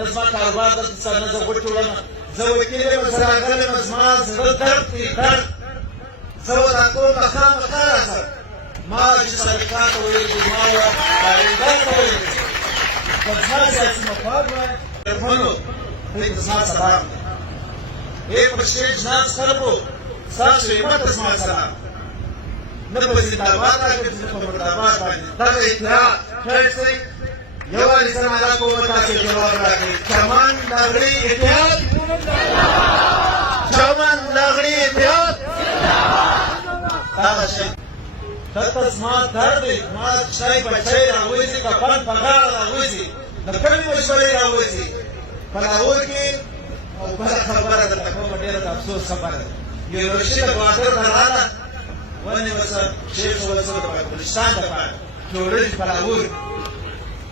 نه زما کاروبار دلته څه نه زه غوټې وړم زه وکیل یم زه راغلی یم زما زړه درد دی درد زه وراتلم به خامخا راځم ما چې سرکار ته ویل دي ما کارېدار ته ویل دي که زما سیاسي مفاد وای درمنو دوی د زما سلام ای په سټېج ناست خلکو ستاسو همت زما سلام نه په زنده‌باد راګرځي نه په مرداباد باندې دغه اتحاد شاید صاحب یووالي سره مالا کومه تاسو جواب راکړئ چمن لغړي اتحاد چمن لغړي اتحاد هغه شی دلته زما درد دی زما شی بچی راوځي کفن په غاړه راوځي د کمې مشورې راوځي په لاهور کې او بله خبره درته کومه ډېره د افسوس خبره ده یونیورسټي د ګوادر نه راغله ونیوه سه شیخ وسو د بلوچستان دپاره جوړړي په لاهور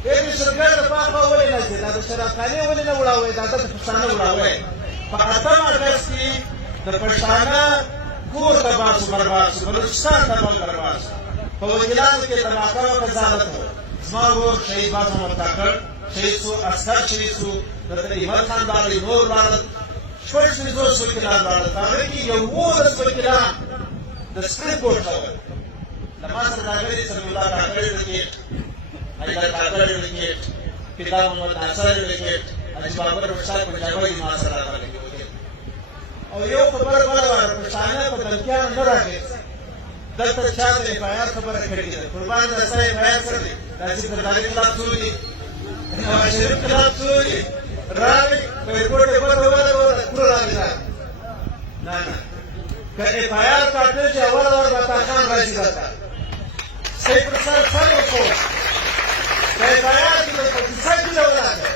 ای د شرګر دپاره ولې نه ځې دا د شرابخانې ولې نه وړاوی دا د پښتانه وړاوی په اتم اګست کې د پښتانه کور تباه شو برباد شو بلوچستان تباه برباد شو په وکیلانو کې تباکه و قضاوت و زما ورور شهید باز محمد کاکړ شهید شو عسکر شهید شو دلته ایمل خان راغلی نور لاړل شپږ پنځوس وکیلان راغلل په هغې کې 11 وکیلان د سپریم کورټ ته وویل له ما سره راغلي سمیع الله کاکړ ایډوکېټ حیدر کاکړ ایډوکېټ پیتا محمد ناصر ایډوکېټ حاجي بابر رخسار پنجابی ما سره راغلي او یو خبره بله وه پښتانه په دلکیانو نه راغېږي دلته چا د اف آی آر خبره کړې ده قربان د ستا اف آی آر سره دی دا چې زردالي خلاف څو دي نواز شریف خلاف څو دي راغی په ایرپورټ یې پته ولګوله کړو راغی نه نه که اف آی آر کاټل چې اوله ور به خان راځي دلته صحیح پر سر سر وکړو که اف آی آر کې د پرتیسد ډیله ولاکه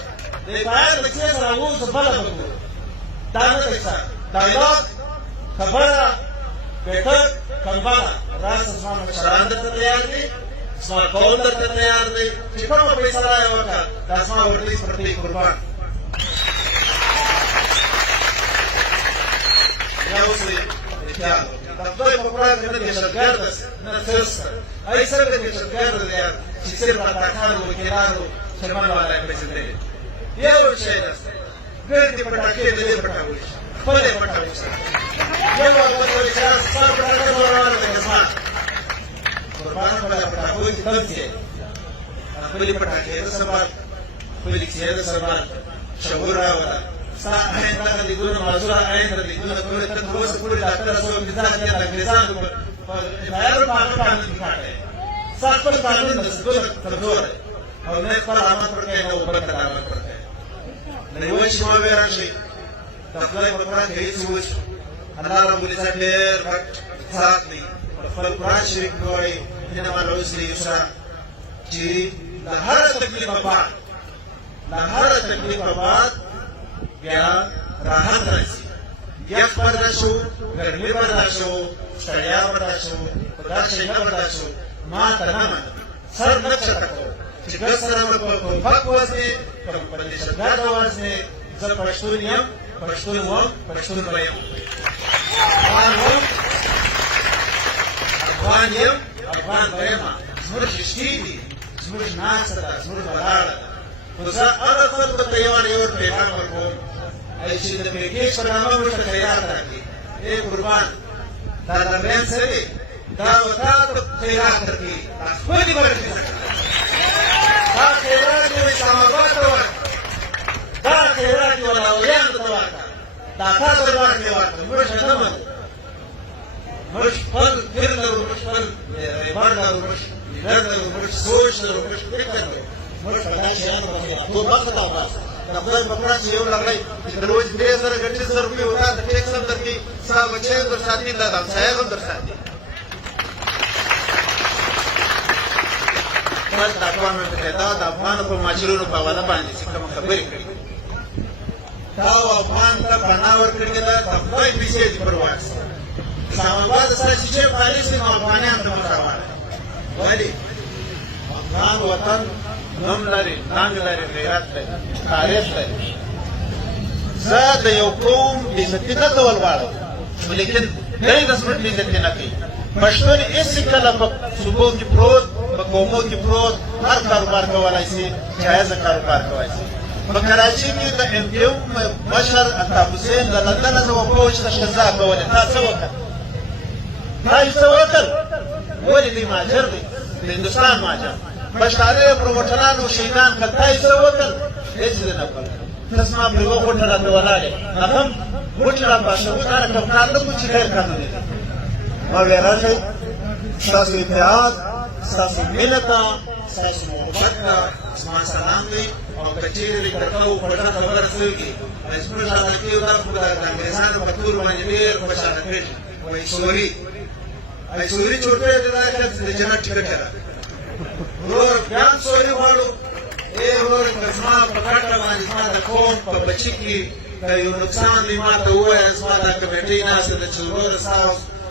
د اف آی آر د کیس راووځو بله به کړو دا نه دی ښه ډایلاګ خبره بیټک کمبله راز زما مشران درته تیار دي زما قول درته تیار دی چې کومه فیصله یې وکړه دا زما وټلیز پر دې قربان یا اوس احتیاط د خدای په قرآن کې نه دهشتګرد نه ترسته ای سره د دهشتګرد دی چې صرف اتاکانو وکیلانو شرمن والا یې پیسې دی یو شی نشته ګردې پټاکې د دې پټاولی شي خپل یې پټاولی شي یو وخت ورته چې ستا پټاکې ورواله دی زما قربان خپله پټاکو چې تل شي خپلې پټاکې د سربال خپلې کیسې د سربال شعور راوله ستا عین دغه لیدونه معذوره عین د لیدونه ټولې ته تر اوسه پورې ډاکټر اسو انتظار کوي د انګریزانو په ظاهر په هغه قانون کې کاټی ستا خپل قانون د سدونه کمزور دی او نه خپل عمل ورکوي نه بل ته عمل ورکوي نه یو چې ما ویران شي د خدای په قرآن کې هېڅ وشي الله رب العزت ډېر غټ ذات دی په خپل قرآن شریف کې وایي انما العسر یسرا چې د هر تکلیف بعد د هر تکلیف بعد بیا راحت راځي یخ برداشت شو ګرمي برداشت شو ستړیا برداشت شو خو دا شی نه برداشت شو ما ته نه منه سر نه چټه کړو چې ګر سره مې په ټوپک وزنې که په دهشتګرد وزنې زه پښتون یم پښتون وم پښتون به یم افغان یم افغان به یم زموږ رښتې دي زموږ ناسته ده زموږ ولاړه ده خو زه هغه خلکو ته یو یو پیغام ورکوم چې د پیکیج په نامه موږ ته خیرات راکړي ای قربان دا درمیان څه دی دا به تا ته خیرات درکړي دا خپلې برخې دا خیرات یې اسلام آباد ته ورکړه دا خیرات یې ولاویانو ته ورکړه دا تا دربار کې ورکړه موږ نه منو موږ خپل پیر لرو موږ خپل رهبر لرو موږ لیډر لرو موږ سوچ لرو موږ فکر لرو موږ په دا شیانو باندې خپل وخت ته وباسو د خدای په قرآن چې یو لغړی چې د روز 3000 ګټې 1000 روپۍ وتا د ټیکس هم درکړي ستا بچی هم در ساتي دا همسایه هم در ساتي بس د افغانانو ته دا د افغانو په ماجرونو په حواله باندې چې کومه خبرې کړي دا افغان ته پناه ورکړې ده د خدای پیسې دي پر واخیستې اسلام آباد سره چې جیب خالي شي نو افغانیان ته مخ روانه ولې افغان وطن نوم لري ننګ لري غیرت لري تاریخ لري زه د یو قوم بېعزتي نه کول غواړم لیکن دی د زموږ بېعزتي نه کوي پښتون هېڅ کله په صوبو کې پروت په قومو کې پروت هر کاروبار کولی شي جایزه کاروبار کولی شي په کراچي کې د ام پی او مشر الطاف حسین د لندن څخه وکړو چې د ښځا کولې تا څه وکړ تا یې څه وکړ ولې دی مهاجر دی د هندوستان مهاجر پښتانه پروموټرانو شهیدان کړ تا یې څه وکړ هېڅ دې نه وکړ ته زما پرې یوه غوټه راته ولاړې هغه هم غوټې راباسه وتاره کوم کار نه کوو چې غیر قانوني دی ما ویې راځئ ستاسو اتحاد ستاسو مینه ته ستاسو محبت ته زما سلام دی او که چېرې د کرکه او پټه خبره څوکي زموږ شاته دا خو د انګریزانو په تور باندې ډېر خوشحاله کړي وایي سوري وایي سوري چورته دی دا د جنت ټکټ ده ورور بیا هم سوري غواړو ای ورور که زما په کټه باندې زما د قوم په بچي کې که یو نقصان دی ما ته ووایه زما دا کمیټۍ ناسته ده چې وروره ستا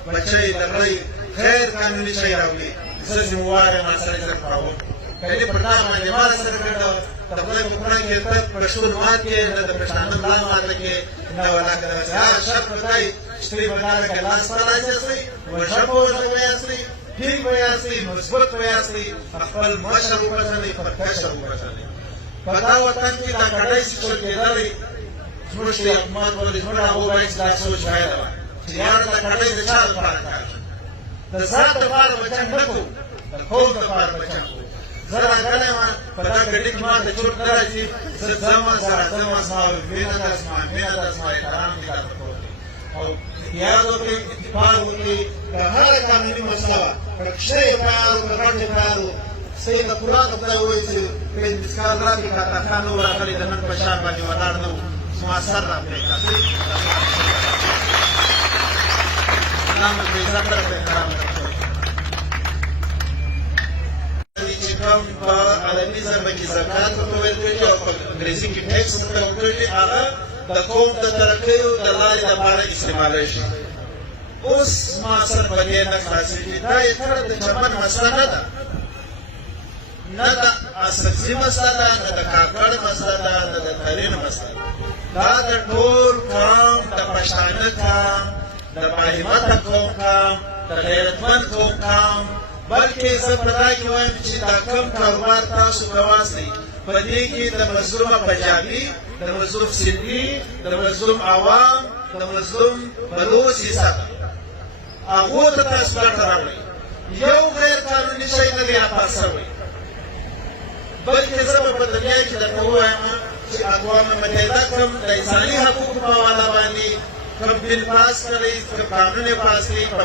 بچی دغړی خیر قانوني شی راوړي زه ذموار یم سره زه کوم کله په تا باندې ما سره کړه د خدای په قرآن کې ته پښتون مات کې نه د پښتانه ملا ماته کې نه ولا کړه هغه شرط کوي چې بدل کې لاس پلاس شي وشپو ویاسي ټینګ ویاسي مثبت ویاسي خپل مشر وپېژنئ خپل کشر وپېژنئ په دا وطن کې دا کډای چې ټول کېدلی زموږ شیخ محمد ولي زموږ هغه وایي چې دا سوچ وایه ده چې یاره دا کډای د چا لپاره کار د ځان دپاره به جنګ نه کوو د قوم دپاره به جنګ کوو زه راغلی یم په دا ګډۍ کې ما ته چورت نه راځي زه ځمه زه راځمه زما مینه ده زما مینه ده زما احترام دې راته پروت دی او احتیاط وکړئ اتفاق وکړئ که هره قانوني مسله وه که کښه یې کار و که غټ یې کار و صحیح د قرآن خدای ووایي چې پنځه مسکال راکړي که عطا نه و راغلی د نن په شان باندې ولاړ نه و زما سر را پرېږده اسلام په عزت سره په احترام چې کوم په عربي ژبه کې زکات ورته ویل کېږي او په انګریزي کې ټیکس ورته ویل کېږي هغه د قوم د ترقیو د لارې لپاره استعمالی شي اوس زما سر په دې نه خلاصېږي دا یې تر د چمن مسله نه ده نه د اساسي مسله ده نه د کاکړ مسله ده نه د ترین مسله دا د ټول قوم د پښتانه قوم د باهمته قوم قوم د غیرتمند قوم قوم بلکې زه په دا کې وایم چې دا کوم کاروبار تاسو کواسئ په دې کې د مظلومه پنجابي د مظلوم سندي د مظلوم عوام د مظلوم بلوچ حصه ده هغو ته تاسو ګټه راوړئ یو غیر قانوني شی نه دی راپاس شوی بلکې زه به په دنیا کې درته ووایم چې اقوام متحده کوم د انساني حقوقو په حواله باندې کوم بل پاس کړی کوم قانون یې پاس کړي په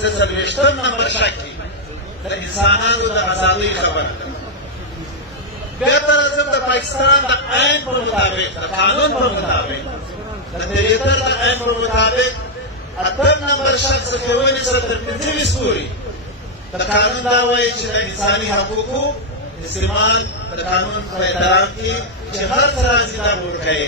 45 نمبر شک کې د انسانانو د ازادۍ خبره ده بیا ته راځم د پاکستان د عین په مطابق د قانون په مطابق د 73 د عین په مطابق 8 نمبر شک څخه ونیسه تر 25 پورې د قانون دا وایي چې د انساني حقوقو استعمال د قانون په احترام کې چې هر څه راځي دا وکړئ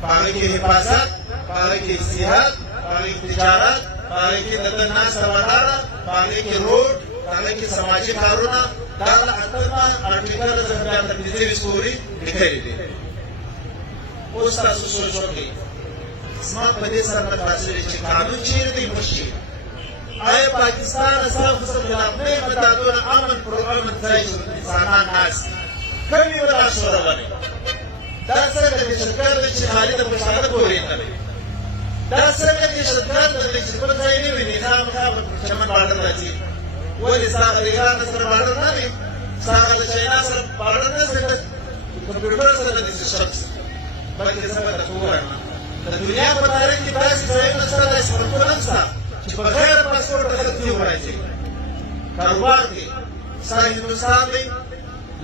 په هغې کې حفاظت په هغې کې صحت په هغې کې تجارت په هغې کې د ناسته ولاړه په هغې کې روډ په هغې کې سماجي کارونه دا له 8 ارټیکل څخه بیا تر 25 پورې لیکلي دي اوس تاسو سوچ وکړئ زما په دې سره متاثر چې قانون چیرې دی موږ چیرې آیا پاکستان اصحاب خلاف نه متعدونه امن پر امن ځای چې انسانان ناست کومې ولاشوره ولې دا څنګه د شرکت د چې حالي د پښتانه پورې نه دی دا څنګه د شرکت د چې پر ځای نه وي نظام خبر چمن باندې راځي ولې څنګه د ایران سره باندې نه وي څنګه د چاینا سره باندې نه سره کمپیوټر سره د شخص بلکې څنګه د کوه د دنیا په تاریخ کې داسې ځایونه شته داسې ملکونه شته چې بغیر پاسپورټ خلک یې وراځي کاروبار دی سره هندوستان دی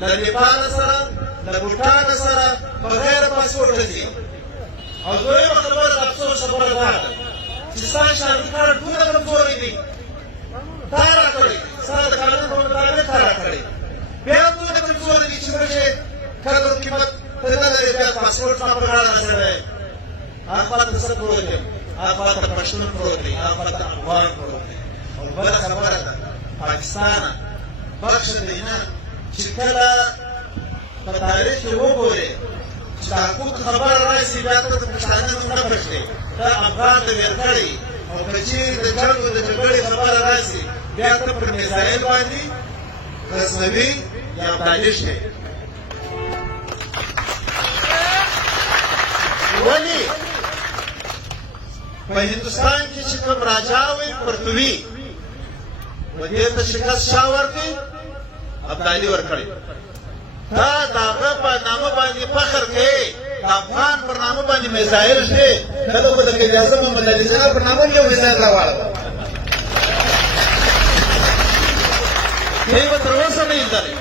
له نیپال سره له بوټان سره بغیر پاسپورټ ځي او دویمه خبره د افسوس خبره دا ده چې ستا شاهدي کارت ټوله کمزوري دي تا راکړی ستا د قانون په مطابق تا راکړی بیا هم دومره کمزوري دي چې موږ یې قدر قیمت ته نه لري بیا پاسپورټ ما په غاړه سره هغه خواته څه پروت یم هغه خواته پښتون پروت دی هغه خواته افغان پروت دی او بله خبره ده پاکستانه بخښه دی نه چې کله په تاریخ کې وګورې چې د حقوقو خبره راشي بیا ته د پښتانه نوم نه پرېږدې ته افغان ته ویل کړی او که چېرې د جنګ د جګړې خبره راشي بیا ته پر میزایل باندې غزنوي یا داعش دی ولی په هندوستان کې چې کوم راجا وي پرتوي و دې ته شکست چا ورکړي ابدالي ورکړي تا د هغه په نامه باندې فخر کوې د افغان پر نامه باندې میزایل شته کله خو د قائد اعظم محمد علي جناح پر نامه یو میزایل راواړوه دی به تر اوسه نه لیدلی